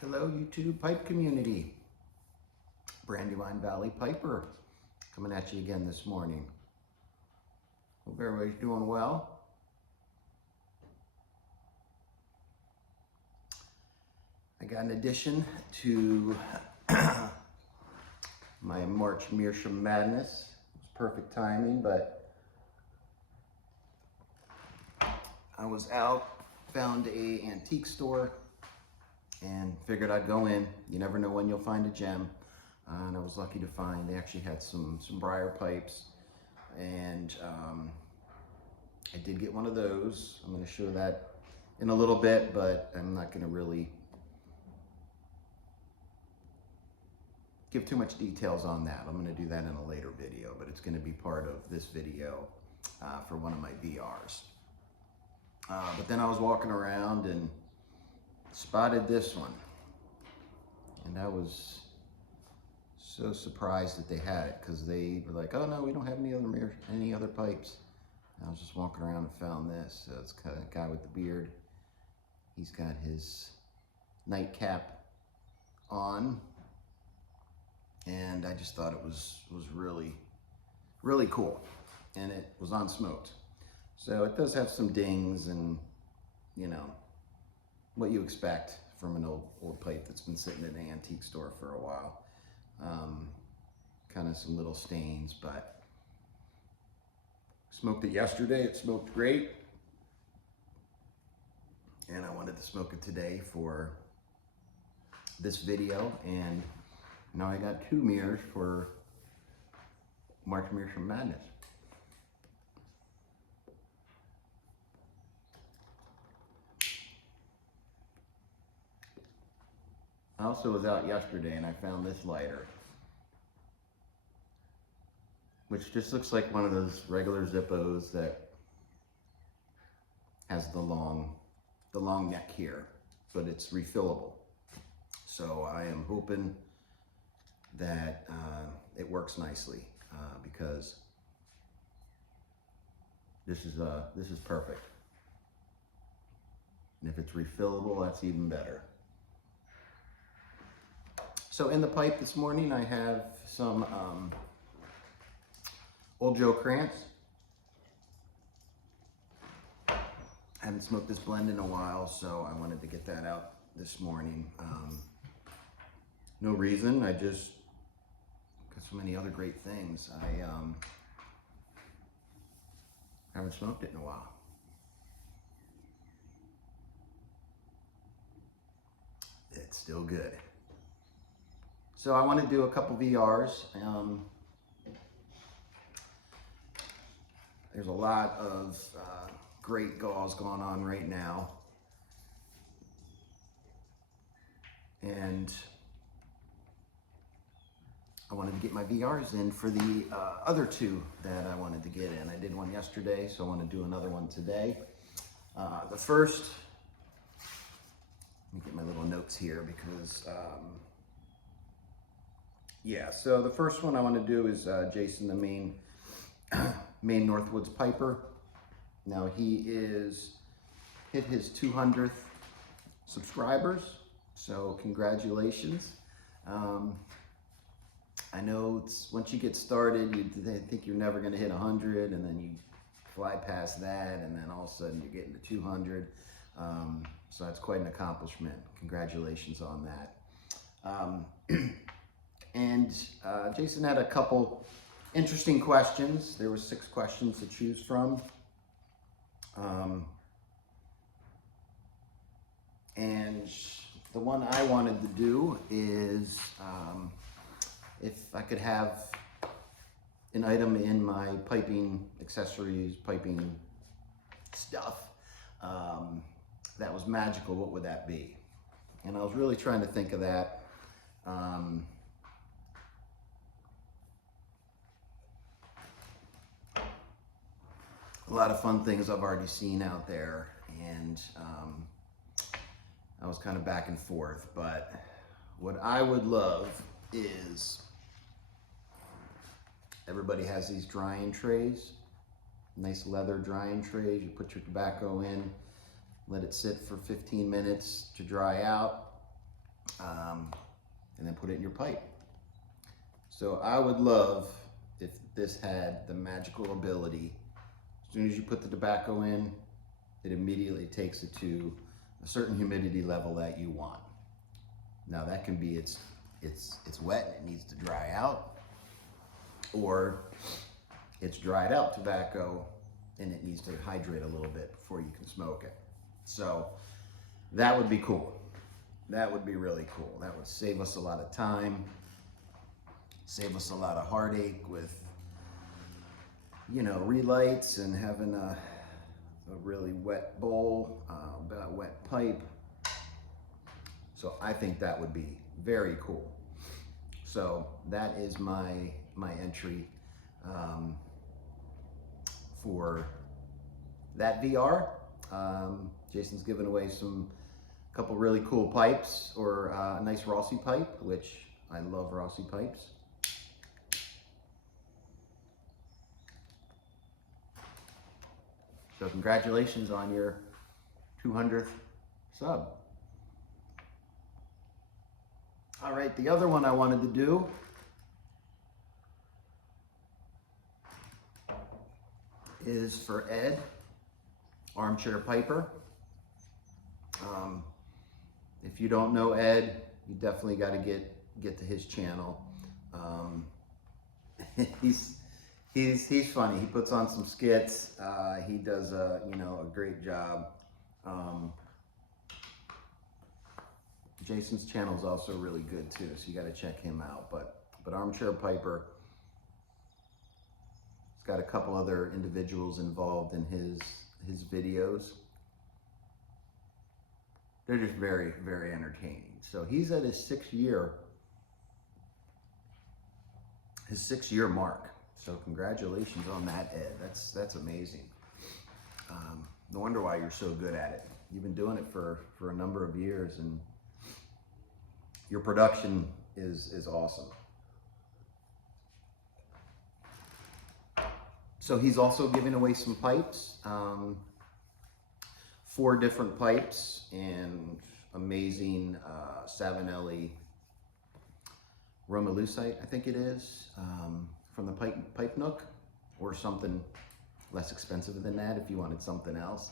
Hello YouTube pipe community. Brandywine Valley Piper coming at you again this morning. Hope everybody's doing well. I got an addition to my March Meerschaum madness. It was perfect timing, but I was out, found a antique store and figured I'd go in. You never know when you'll find a gem. And I was lucky to find, they actually had some briar pipes. And I did get one of those. I'm gonna show that in a little bit, but I'm not gonna really give too much details on that. I'm gonna do that in a later video, but it's gonna be part of this video for one of my VRs. But then I was walking around and spotted this one, and I was so surprised that they had it, because they were like, oh no, we don't have any other pipes. And I was just walking around and found this. So it's kind of a guy with the beard. He's got his nightcap on, and I just thought it was really cool, and it was unsmoked. So it does have some dings and, you know, what you expect from an old pipe that's been sitting in an antique store for a while. Kind of some little stains, but smoked it yesterday. It smoked great, and I wanted to smoke it today for this video. And now I got 2 mirrors for March Meerschaum Madness. I also was out yesterday and I found this lighter, which just looks like one of those regular Zippos that has the long neck here, but it's refillable. So I am hoping that it works nicely, because this is perfect. And if it's refillable, that's even better. So in the pipe this morning, I have some Old Joe Krantz. I haven't smoked this blend in a while, so I wanted to get that out this morning. No reason, I just got so many other great things. I haven't smoked it in a while. It's still good. So I want to do a couple VRs. There's a lot of great gauze going on right now. And I wanted to get my VRs in for the other 2 that I wanted to get in. I did one yesterday, so I want to do another one today. The first, let me get my little notes here, because yeah, so the first one I want to do is Jason, the Maine Northwoods Piper. Now he hit his 200th subscribers, so congratulations. I know once you get started, you think you're never going to hit 100, and then you fly past that, and then all of a sudden you're getting to 200. So that's quite an accomplishment. Congratulations on that. And Jason had a couple interesting questions. There were 6 questions to choose from. And the one I wanted to do is if I could have an item in my piping accessories, piping stuff, that was magical, what would that be? And I was really trying to think of that. A lot of fun things I've already seen out there, and I was kind of back and forth, but what I would love is, everybody has these drying trays, nice leather drying trays. You put your tobacco in, let it sit for 15 minutes to dry out, and then put it in your pipe. So I would love if this had the magical ability, as soon as you put the tobacco in, it immediately takes it to a certain humidity level that you want. Now that can be it's wet and it needs to dry out, or it's dried out tobacco and it needs to hydrate a little bit before you can smoke it. So that would be cool. That would be really cool. That would save us a lot of time, save us a lot of heartache with, you know, relights and having a really wet bowl, a wet pipe. So I think that would be very cool. So that is my entry for that VR. Jason's given away a couple really cool pipes, or a nice Rossi pipe, which I love Rossi pipes. So congratulations on your 200th sub. All right, the other one I wanted to do is for Ed, Armchair Piper. If you don't know Ed, you definitely got to get to his channel. He's funny. He puts on some skits. He does a great job. Jason's channel is also really good too, so you got to check him out. But Armchair Piper, he's got a couple other individuals involved in his videos. They're just very, very entertaining. So he's at his 6th year mark. So congratulations on that, Ed. That's amazing. No wonder why you're so good at it. You've been doing it for a number of years, and your production is awesome. So he's also giving away some pipes. 4 different pipes and amazing Savinelli Romalusite, I think it is, from the Pipe Nook, or something less expensive than that if you wanted something else.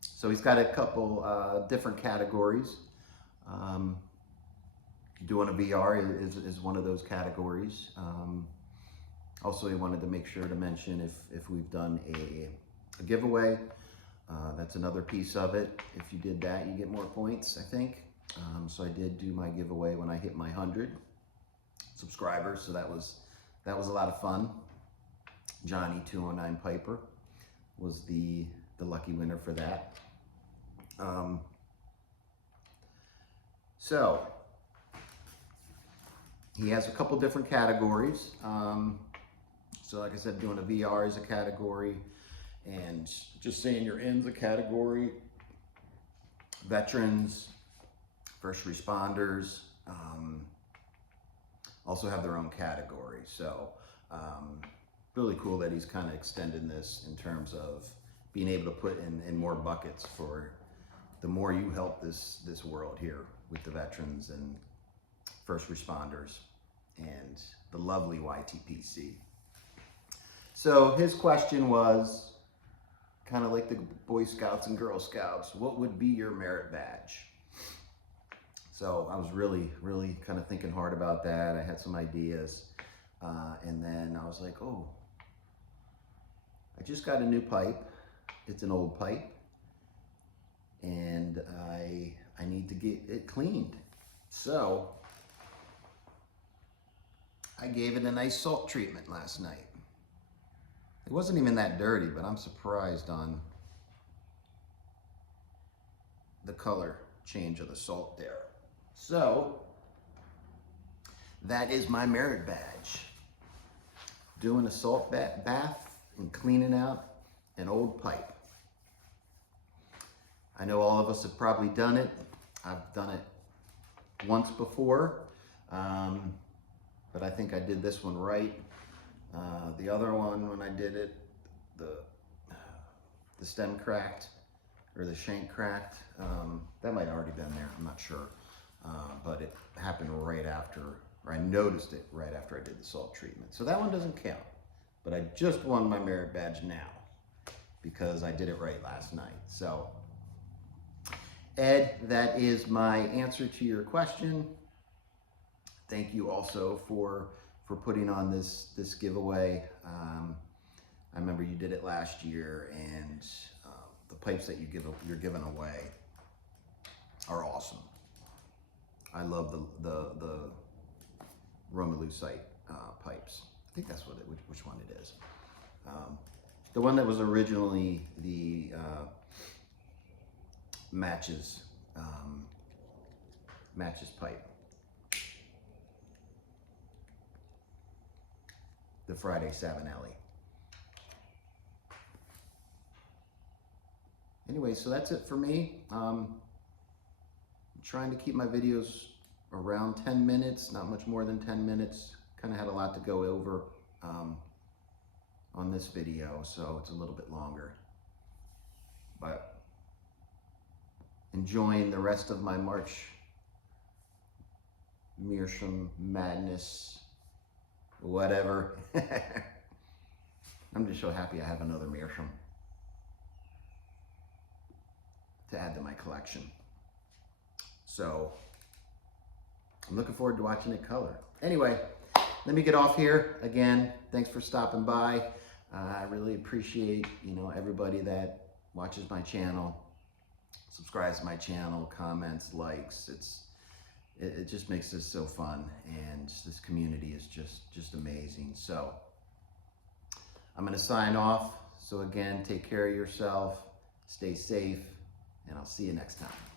So he's got a couple different categories. Doing a VR is one of those categories. Also, he wanted to make sure to mention if we've done a giveaway. That's another piece of it. If you did that, you get more points, I think. So I did do my giveaway when I hit my 100 subscribers, so that was a lot of fun. Johnny 209 Piper was the lucky winner for that. So he has a couple different categories. So like I said, doing a VR is a category, and just saying you're in the category. Veterans, first responders, also have their own category. So really cool that he's kind of extending this in terms of being able to put in more buckets for the more you help this world here with the veterans and first responders and the lovely YTPC. So his question was kind of like the Boy Scouts and Girl Scouts, what would be your merit badge? So I was really, really kind of thinking hard about that. I had some ideas, and then I was like, oh, I just got a new pipe. It's an old pipe, and I need to get it cleaned. So I gave it a nice salt treatment last night. It wasn't even that dirty, but I'm surprised on the color change of the salt there. So that is my merit badge. Doing a salt bath and cleaning out an old pipe. I know all of us have probably done it. I've done it once before, but I think I did this one right. The other one, when I did it, the stem cracked, or the shank cracked. That might have already been there, I'm not sure. but it happened right after, or I noticed it right after I did the salt treatment. So that one doesn't count, but I just won my merit badge now because I did it right last night. So Ed, that is my answer to your question. Thank you also for putting on this giveaway. I remember you did it last year, and the pipes that you're giving away are awesome. I love the Romalusite pipes. I think that's which one it is. The one that was originally the matches pipe. The Friday Savinelli. Anyway, so that's it for me. I'm trying to keep my videos around 10 minutes, not much more than 10 minutes. Kind of had a lot to go over on this video, so it's a little bit longer. But enjoying the rest of my March Meerschaum madness, whatever. I'm just so happy I have another Meerschaum to add to my collection. So I'm looking forward to watching it color. Anyway, let me get off here. Again, thanks for stopping by. I really appreciate, everybody that watches my channel, subscribes to my channel, comments, likes. It just makes this so fun, and this community is just amazing. So I'm going to sign off. So again, take care of yourself, stay safe, and I'll see you next time.